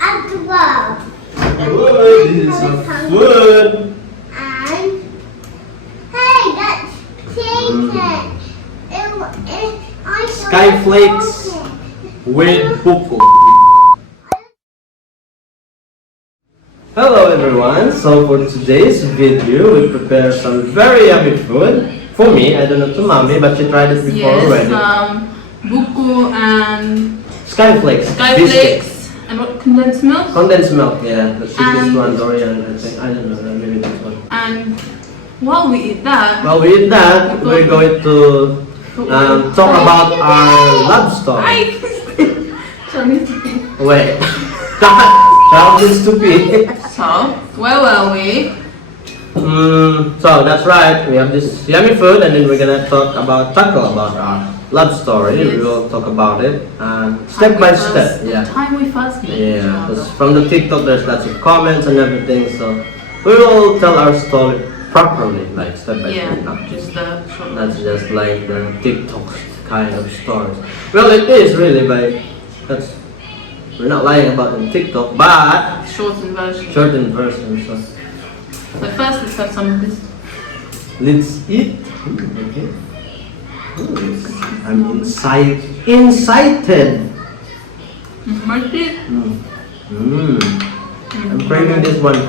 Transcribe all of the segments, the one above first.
at the wall. Wood, this is some wood. And hey, that's chicken. Skyflakes with Buko. Hello everyone, so for today's video we prepare some very yummy food. For me, I don't know to mommy, but she tried it before already. Buko and Skyflakes. Skyflakes and what, condensed milk? Condensed milk, yeah. The cheapest one, Dorian, I think. I don't know, maybe this one. And while we eat that, we're going to talk about our love story. Wait. Child needs to pee. So, where were we? So that's right. We have this yummy food, and then we're gonna tackle about our love story. Yes. We will talk about it step by step. The time we first met. Yeah. Because from the TikTok, there's lots of comments and everything. So we will tell our story properly, like step by step. Yeah, just the short. That's just like the TikTok kind of stories. Well, it is really, but we're not lying about in TikTok, but Shortened version. shortened version. So But first, let's have some of this. let's eat. Okay. I'm incited. Mercy. I'm craving this one.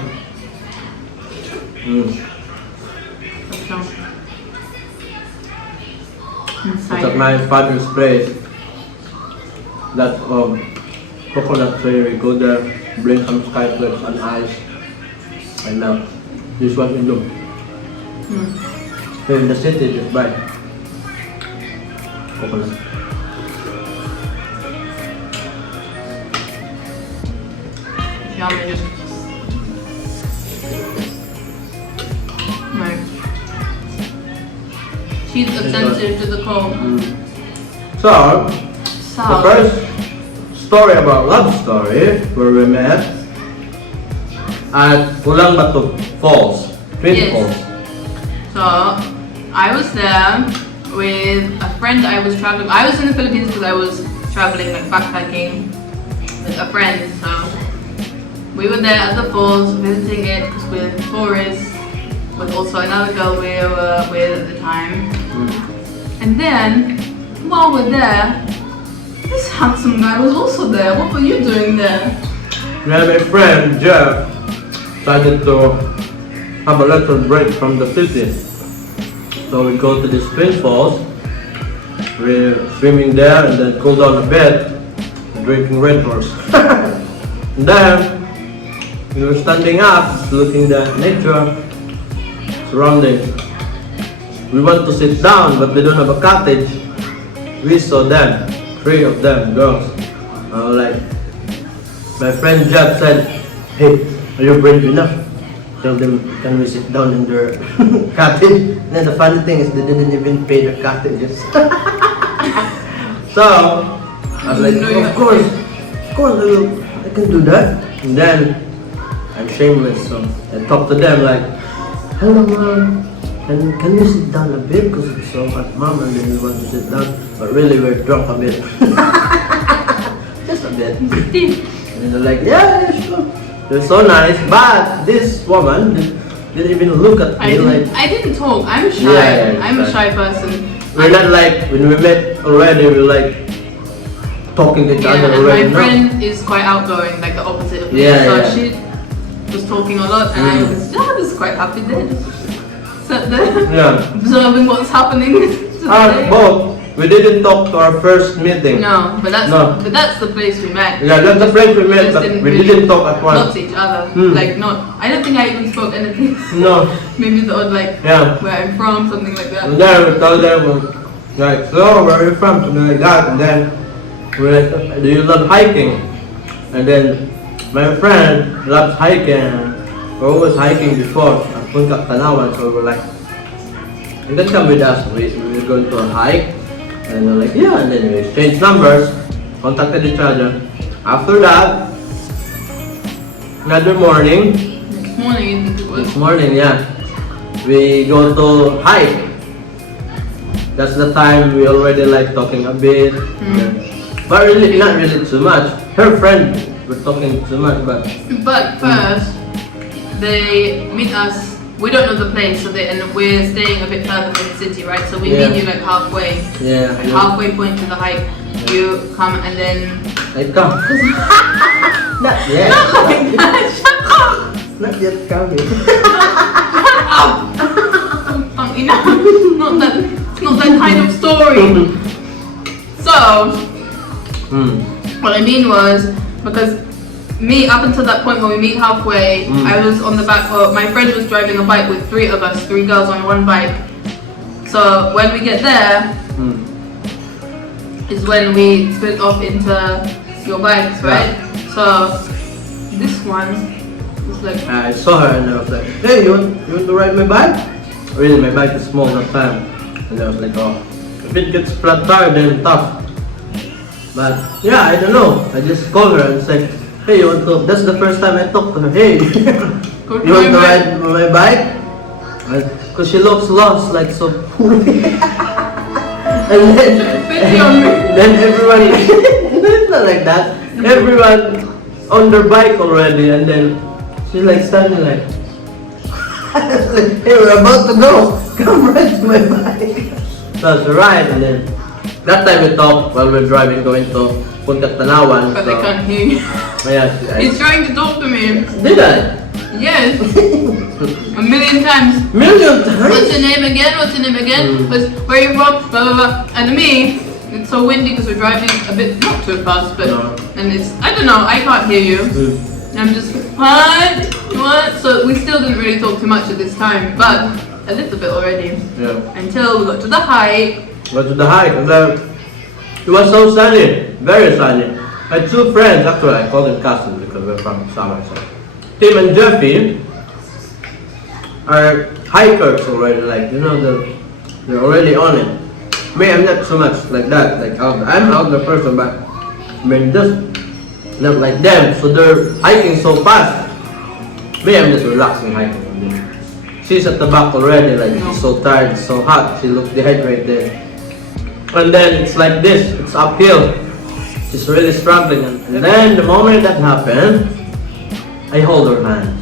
It's at my father's place. That coconut tree, we go there, bring some skyflakes and ice, and now this one we do. Here in the city, just buy coconut. Yummy. Right. She's attentive to the call. So, the first story about love story where we met at Ulaanbaatar Falls, Twin Falls. So I was there with a friend. I was traveling. I was in the Philippines because I was traveling, like backpacking with a friend. So we were there at the falls visiting it because we're tourists. With also another girl we were with at the time. And then while we're there, this handsome guy was also there. What were you doing there? Yeah, my friend Jeff decided to have a little break from the city. So we go to this Twin Falls. We're swimming there and then cool down a bit, drinking Red Horse. And then we were standing up, looking at nature surrounding. We want to sit down, but we don't have a cottage. We saw them, 3 of them, girls. Like, my friend Jeff said, "Hey, are you brave enough? Tell them, can we sit down in their cottage?" And then the funny thing is, they didn't even pay their cottages. So, I was like, of course, I can do that. And then, I'm shameless, so I talked to them like, "Hello mom, can you sit down a bit because it's so hot, mom, and then we want to sit down." But really we're drunk a bit. Just a bit. And they're like, yeah, sure. They're so nice, but this woman didn't even look at me I didn't talk. I'm shy. Yeah, I'm a shy person. We're not like, when we met already, we're like talking to each other and already. my friend is quite outgoing, like the opposite of me. Yeah, so yeah. she was talking a lot, and I was quite happy there. Sat there, observing what's happening today. Both. We didn't talk to our first meeting. No, but that's the place we met. Yeah, that's the place we met, Just but didn't we really didn't talk at once. Not to each other. Like not. I don't think I even spoke anything. No. Maybe the odd like where I'm from, something like that. And then we told them, like, so where are you from? Something like that. And then we're like, do you love hiking? And then my friend loves hiking. We're always hiking before at Puncak Tanawan, so we're like, and then come with us. We're going to a hike. And they're like, yeah, and then we exchanged numbers, contacted each other. After that, another morning. Next morning, yeah. We go to hike. That's the time we already like talking a bit. Yeah. But really, not really too much. Her friend we're talking too much, but first, they meet us. We don't know the place, so and we're staying a bit further from the city, right? So we meet you like halfway. yeah, Like halfway point to the hike, you come and then. I come. Not yet. Not like that. Shut up. Not yet coming. Enough. Not that kind of story. So, what I mean was, because me, up until that point when we meet halfway, I was on the back, my friend was driving a bike with 3 of us, 3 girls on one bike. So when we get there, is when we split off into your bikes, right? So this one was like... I saw her and I was like, hey, you want to ride my bike? Really, my bike is small that time. And I was like, oh, if it gets flat tire, then tough. But yeah, I don't know. I just called her and said, hey, you want to... That's the first time I talked to her. Hey, you want to ride my bike? Because she looks lost, like so poorly. And then everyone... It's not like that. Everyone on their bike already, and then she's like standing like... hey, we're about to go. Come ride my bike. So it's right, and then that time we talked while we're driving going to Punta Tanawan. But they can't hear you. Yeah, He's trying to talk to me. Did I? Yes. A million times. Million times? What's your name again? What's your name again? Where are you from? Blah blah blah. And me, it's so windy because we're driving a bit not too fast, but and it's I don't know. I can't hear you. I'm just what? So we still didn't really talk too much at this time, but a little bit already. Yeah. Until we got to the hike. Got to the hike, and then it was so sunny, very sunny. I had 2 friends, actually I call them cousins because we're from summer. So Tim and Jeffy are hikers already, like you know they're already on it. Me, I'm not so much like that. Like I'm outdoor person, but I mean just not like them. So they're hiking so fast. Me, I'm just relaxing hiking. She's at the back already, like she's so tired, so hot. She looks dehydrated. And then it's like this. It's uphill. She's really struggling, and then the moment that happened, I hold her hand.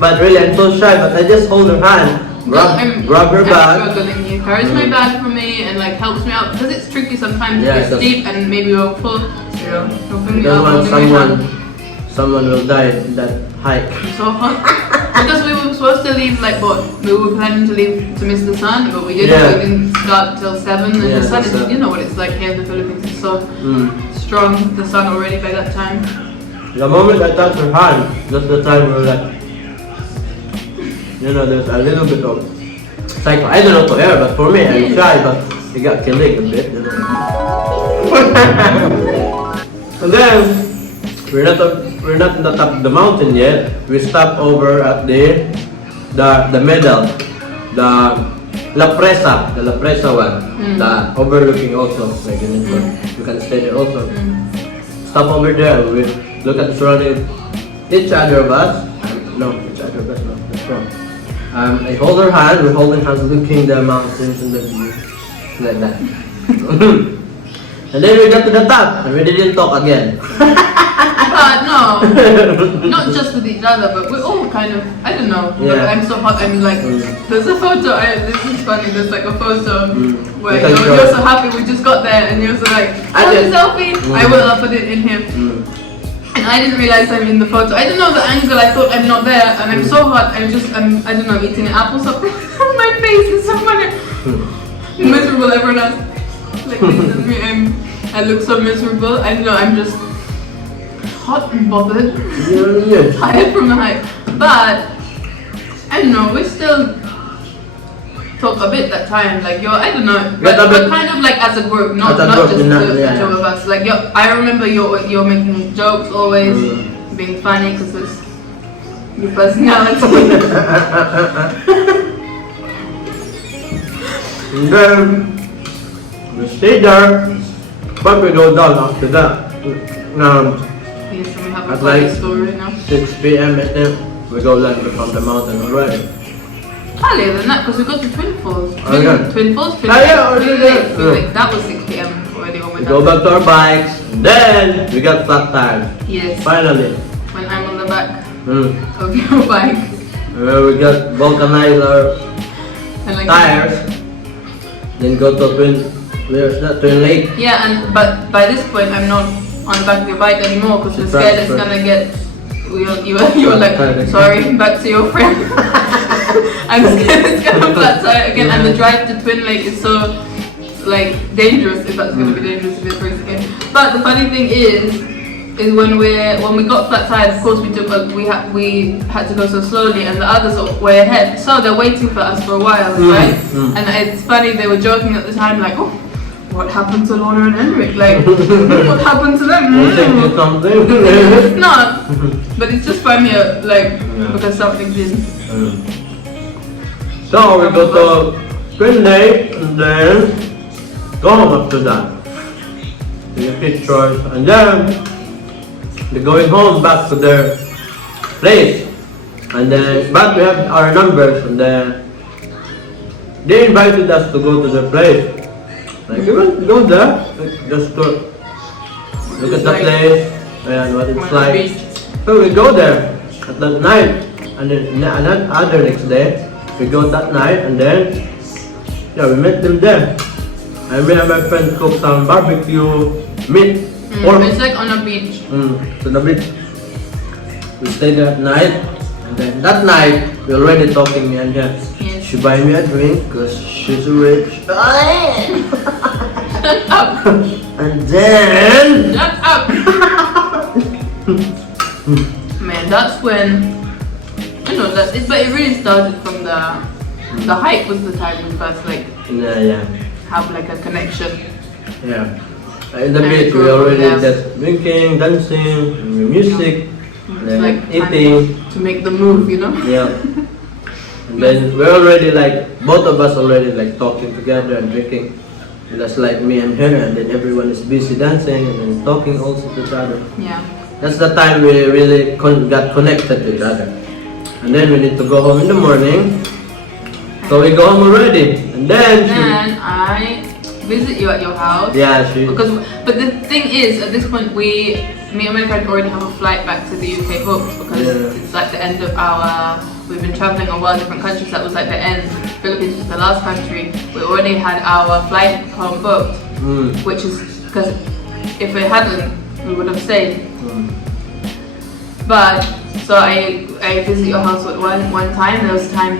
But really, I'm so shy, but I just hold her hand, grab her bag. Struggling. He carries my bag for me and like helps me out because it's tricky sometimes. Yeah, it's steep and maybe we'll fall. Helping me out, want holding my hand. someone will die in that hike. It's so hot. Because we were supposed to leave like what? We were planning to leave to miss the sun, but we didn't. Yeah. We didn't start till 7 and Yeah, the sun is, that's you know what it's like here in the Philippines, it's so strong, the sun already by that time. The moment I touch her hand, that's the time we're like, you know, there's a little bit of cycle. I don't know to her, but for me, I'm shy, but it got killed a bit, you know. And then, we're not in the top of the mountain yet. We stopped over at the middle, the La Presa one, the overlooking also, like you can stay there also. Stop over there. We look at the surrounding, each other of us. No, that's wrong. I hold her hand. We're holding hands, looking the mountains and the view, like that. And then we got to the top, and we didn't talk again. But no, not just with each other, but we're all kind of, I don't know. Yeah. I'm so hot, I'm like, there's a photo, this is funny, there's like a photo where Because you're so happy we just got there and you're so like, want a selfie? I will, I'll put it in here. And I didn't realize I'm in the photo. I don't know the angle, I thought I'm not there and I'm so hot, I'm I don't know, eating an apple something. My face is so funny. Miserable, everyone else. Like this is me, I look so miserable. I don't know, I'm just hot and bothered. Tired from the hike. But I don't know, we still talk a bit that time. Like I don't know, but kind of like as a group, not just the two of us. Like I remember you're making jokes always, being funny because it's your personality. And then we stay there, but we go down after that. Yes, we have a At funny like story now. 6 p.m. and then we go land from the mountain already. Earlier than that because we got to Twin Falls. Yeah. Twin Falls? Yeah, already there. That was 6 p.m. already when we We go back to our bikes, And then we got flat tires. Yes. Finally. When I'm on the back Mm. of your bike. We got vulcanized our And like tires. Then go to Twin Lake. Yeah, but by this point I'm not on the back of your bike anymore because we're scared it's gonna get. You were like, sorry, back to your friend. I'm scared it's gonna flat tire again, and the drive to Twin Lake is so like dangerous. If that's gonna be dangerous if it breaks again. But the funny thing is when we got flat tires, of course we had to go so slowly, and the others were ahead, so they're waiting for us for a while, right? And it's funny, they were joking at the time like, oh, what happened to Lorna and Henrik? Like, what happened to them? Something. It's not, but it's just funnier, like, because something didn't. So we go to Twin Lake and then go home after that. Take pictures and then they're going home back to their place. And then, but we have our numbers and then they invited us to go to their place. Like, we want to go there, like, just to look at the place and what it's like. So we go there at that night, and then another next day, we go that night, and then, yeah, we met them there. And me and my friend cooked some barbecue meat. It's like on a beach. So the beach. We stayed there at night, and then that night, we already talking, me and her. Yes. She buy me a drink because she's rich. Shut up! And then Shut up! Man, that's when but it really started from the hike was the time we first like have like a connection. Yeah. In the beach we already just drinking, dancing, music, It's like eating. to make the move, you know? Yeah. And then we're already like both of us already like talking together and drinking. Just like me and her, and then everyone is busy dancing and then talking also to each other. Yeah. That's the time we really got connected to each other. And then we need to go home in the morning. So we go home already. And then I visit you at your house. Yeah, but the thing is, at this point me and my friend already have a flight back to the UK booked because it's like the end of we've been traveling a lot of different countries. That was like the end. Philippines was the last country. We already had our flight home booked, which is because if we hadn't, we would have stayed. But so I visit your house at one time.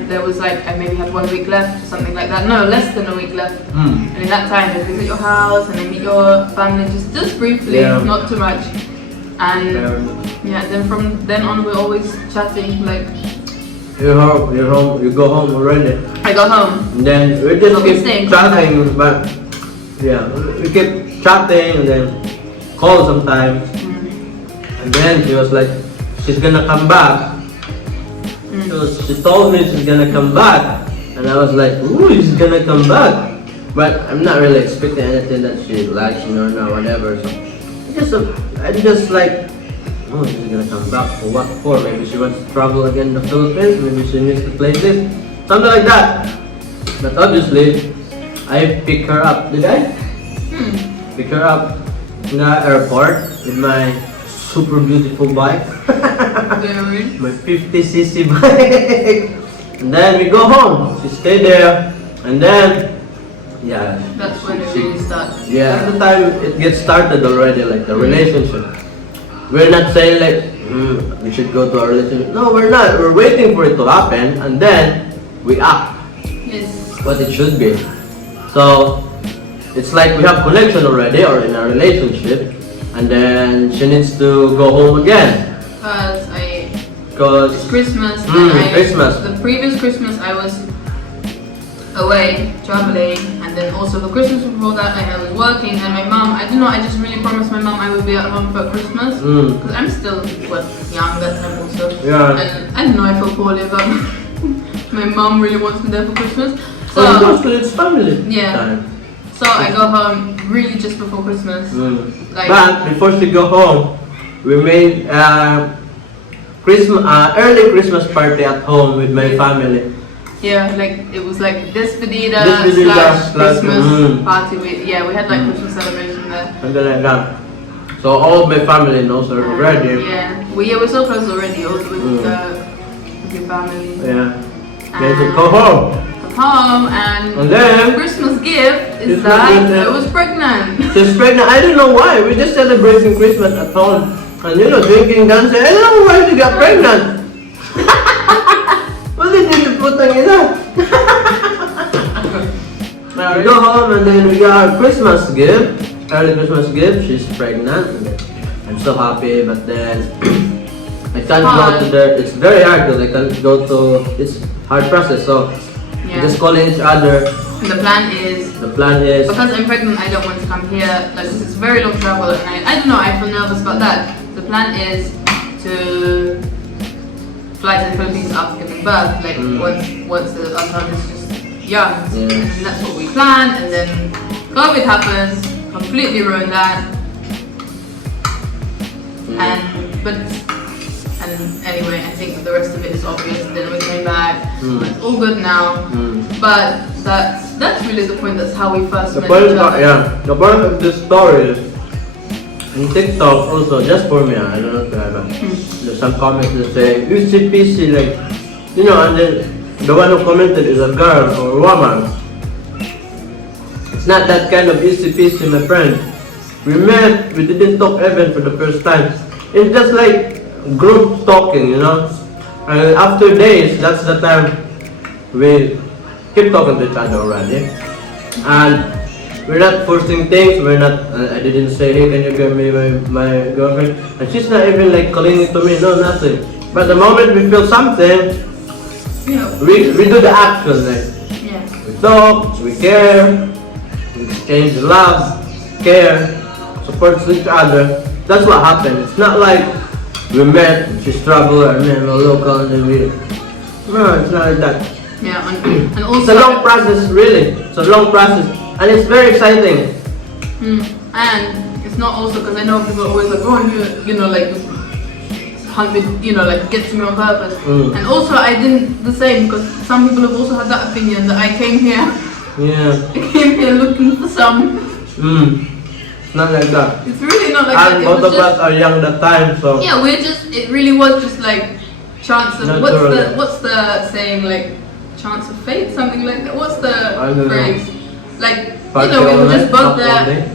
There was like I maybe had 1 week left, something like that. No, less than a week left. And in that time, I visit your house and I meet your family just briefly, not too much. And then from then on, we're always chatting like. You're home, you go home already. I go home. And then we just keep chatting, but we keep chatting and then call sometimes. And then she was like, she's gonna come back. So she told me she's gonna come back. And I was like, ooh, she's gonna come back. But I'm not really expecting anything that she likes me or no, whatever. So I just like, oh, she's gonna come back for what for? Maybe she wants to travel again in the Philippines, maybe she needs to play this, something like that. But obviously, I pick her up, did I? Pick her up in the airport with my super beautiful bike. My 50cc bike. And then we go home, she stayed there, and then, that's when it really starts. Yeah, at the time it gets started already, like the relationship. We're not saying like, we should go to our relationship. No, we're not. We're waiting for it to happen and then we act what it should be. So, it's like we have connection already or in a relationship and then she needs to go home again. Because it's Christmas. Christmas. The previous Christmas I was away traveling, and then also the Christmas before that I was working, and my mom, I don't know, I just really promised my mom I would be at home for Christmas because I'm still young that time also, and I don't know, I feel poorly about my mom really wants me there for Christmas, so it's family time. So I go home really just before Christmas. But before she go home, we made early Christmas party at home with my family. Yeah, like it was like despedida / Christmas party. We had like Christmas celebration there. Something like that. So all my family knows already. Yeah, we're so close already, also with your family. Yeah. Then to go home. Come home, and then Christmas gift is Christmas that gift, I was pregnant. she's pregnant. I don't know why. We're just celebrating Christmas at home. And drinking, dancing. I don't know why she got pregnant. What did you put in that? We go home and then we got our Christmas gift. Early Christmas gift. She's pregnant. I'm so happy, but then I can't go to the. It's very hard because I can't go to. It's hard process. So we just calling each other. The plan is because I'm pregnant, I don't want to come here. Like this is very long travel, and I don't know. I feel nervous about that. The plan is to fly to the Philippines after giving birth. Like once the child is just young, and that's what we plan. And then COVID happens, completely ruined that. And anyway, I think the rest of it is obvious. Then we came back. It's all good now. But that's really the point. That's how we first met each other. The point of this story is in TikTok also, just for me, I don't know if I have there's some comments that say easy peasy, like, and then the one who commented is a girl or a woman. It's not that kind of easy peasy, my friend. We met, we didn't talk even for the first time. It's just like group talking, And after days, that's the time we keep talking to each other already. And we're not forcing things, I didn't say, hey, can you give me my girlfriend? And she's not even like clinging to me, no, nothing. But the moment we feel something, we do the action, like, we talk, we care, we exchange love, care, support each other. That's what happened. It's not like we met, she's trouble, and then we're local, and then no, it's not like that. Yeah, and also it's a long process, really. It's a long process, and it's very exciting. And it's not also because I know people are always like, oh, like hunt me, like get to me on purpose. And also I didn't the same because some people have also had that opinion that I came here. Yeah. I came here looking for some. It's not like that. It's really not like that. And both of us are young that time, so. Yeah, it really was just like chance of what's the saying, like chance of fate, something like that. What's the phrase? Like we were just both there,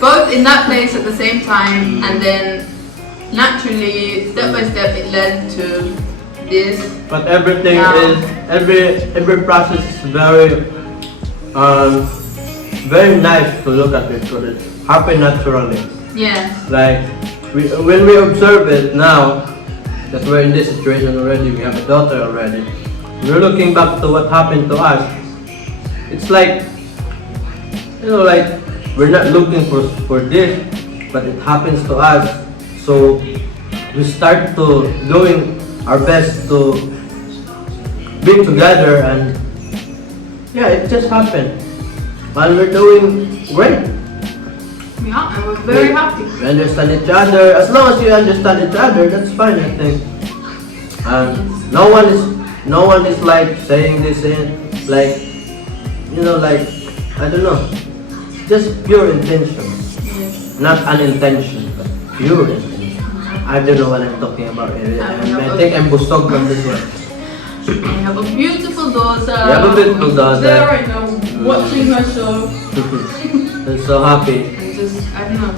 both in that place at the same time, and then naturally, step by step, it led to this. But everything is every process is very very nice to look at it because it happened naturally. Yeah. Like when we observe it now that we're in this situation already, we have a daughter already. We're looking back to what happened to us. It's like like we're not looking for this, but it happens to us. So we start to doing our best to be together, and it just happened. And we're doing great. Yeah, and we're very happy. We understand each other. As long as you understand each other, that's fine, I think. And no one is like saying this in like like I don't know. Just pure intention. Yes. Not unintention, but pure intention. I don't know what I'm talking about here. I think I'm busog from this one. I have a beautiful daughter. You have a beautiful daughter. There right now, watching her show. I'm so happy. And just, I don't know.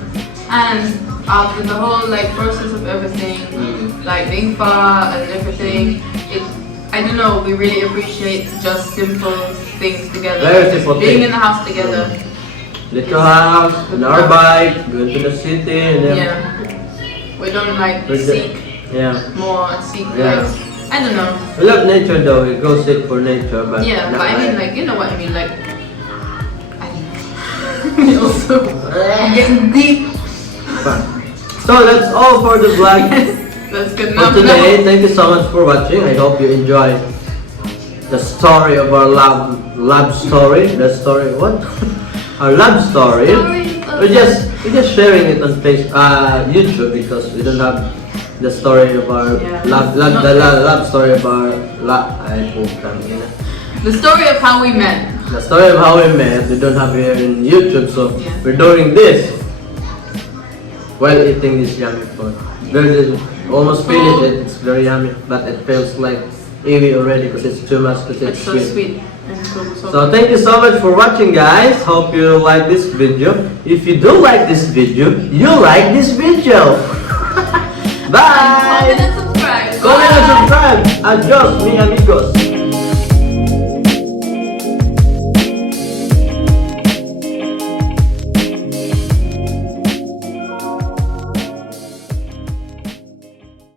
And after the whole process of everything, like being far and everything, I don't know, we really appreciate just simple things together. Very simple being things. in the house together. Little house, in our bike, going to the city, and then we don't seek more and seek I don't know. We love nature though, we go seek for nature, but but I mean you know what I mean, I don't know. Also getting deep. So that's all for the vlog. That's good for today. Thank you so much for watching. I hope you enjoyed the story of our love story. The story what? Our love story. We're just sharing it on YouTube because we don't have the story of our love story of our The story of how we met. The story of how we met, we don't have here in YouTube, so Yeah. we're doing this while eating this yummy food. There's almost finished it, it's very yummy, but it feels like ewy already because it's too much, because It's it's so sweet. And so So thank you so much for watching, guys. Hope you like this video. If you do like this video, you like this video. Comment Bye! and subscribe. Comment and Bye. subscribe. Adios, mi amigos.